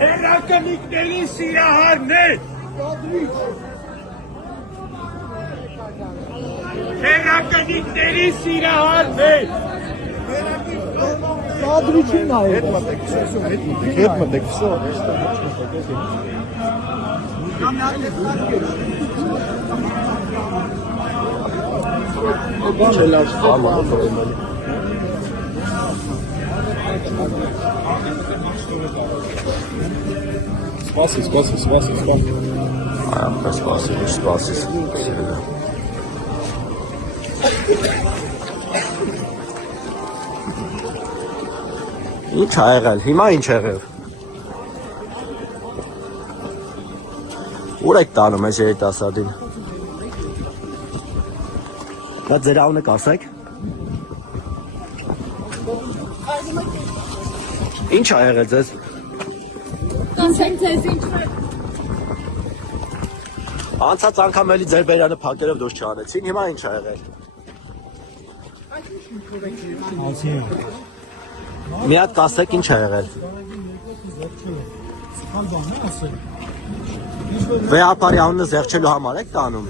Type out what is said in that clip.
Քերակնիկների սիրահարներ Քերակնիկների սիրահարներ Սադրիչին նայ Հետ մտեք, վсё Սպասի Այամպես սպասիս Ինչ ա եղել, հիմա ինչ եղել Ուր եք տանում ես երիտասարդին Դա ձեր անունը կասեք Ինչ ա եղել ձեզ Կասեք ձեզ ինչ Անցած անգամ էլի ձեր բերանը փակելով դուրս չանեցին, հիմա ինչ ա եղել Մի հատ կասեք ինչ ա եղել Վեհապարի անունը զեղչելու համար եք տանում